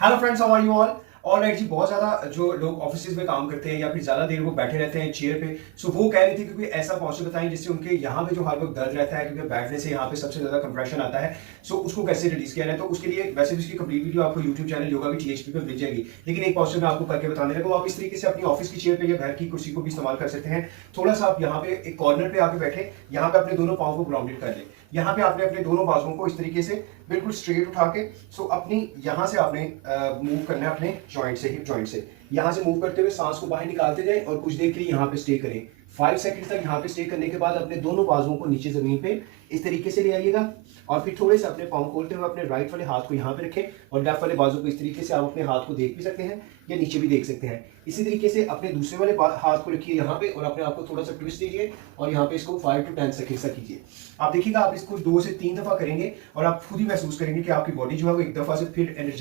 Hello friends, how are you all? Alright जी, बहुत ज़्यादा जो लोग ऑफिसेज में काम करते हैं या फिर ज़्यादा देर वो बैठे रहते हैं चेयर पे, सो वो कह रहे थे क्योंकि ऐसा पॉस्चर बताएं जिससे उनके यहाँ पे जो हर वक्त दर्द रहता है, क्योंकि बैठने से यहाँ पे सबसे ज़्यादा कंप्रेशन आता है। सो उसको कैसे रिलीज किया जाए, तो उसके लिए वैसे भी उसकी कंप्लीट वीडियो आपको यूट्यूब चैनल योगा भी टीएचपी पे मिल जाएगी, लेकिन एक पॉस्चर मैं आपको करके बताने लगा। आप इस तरीके से अपनी ऑफिस की चेयर पे या घर की कुर्सी को भी इस्तेमाल कर सकते हैं। थोड़ा सा आप यहाँ पे एक कॉर्नर पे आके बैठे, यहाँ पे अपने दोनों पाँव को ग्राउंडेड कर लें। यहाँ पे आपने अपने दोनों बाजुओं को इस तरीके से बिल्कुल स्ट्रेट उठा के, सो अपनी यहाँ से आपने मूव करना है अपने जॉइंट से, हिप जॉइंट से। यहाँ से मूव करते हुए सांस को बाहर निकालते जाएं और कुछ देर के लिए यहाँ पे स्टे करें। 5 सेकंड तक यहाँ पे स्टे करने के बाद अपने दोनों बाजुओं को नीचे जमीन पे इस तरीके से ले आइएगा और फिर थोड़े से अपने पाँव खोलते हुए अपने राइट वाले हाथ को यहाँ पे रखें और लेफ्ट वाले बाजू को इस तरीके से आप अपने हाथ को देख भी सकते हैं या नीचे भी देख सकते हैं। इसी तरीके से अपने दूसरे वाले हाथ को रखिए यहाँ पे और अपने आप को थोड़ा सा ट्विस्ट दीजिए और यहाँ पे इसको 5 to 10 सेकंड तक कीजिए। आप देखिएगा, आप इसको 2 से 3 दफा करेंगे और आप खुद ही महसूस करेंगे कि आपकी बॉडी जो है वो एक दफा से फिर एनर्जाइज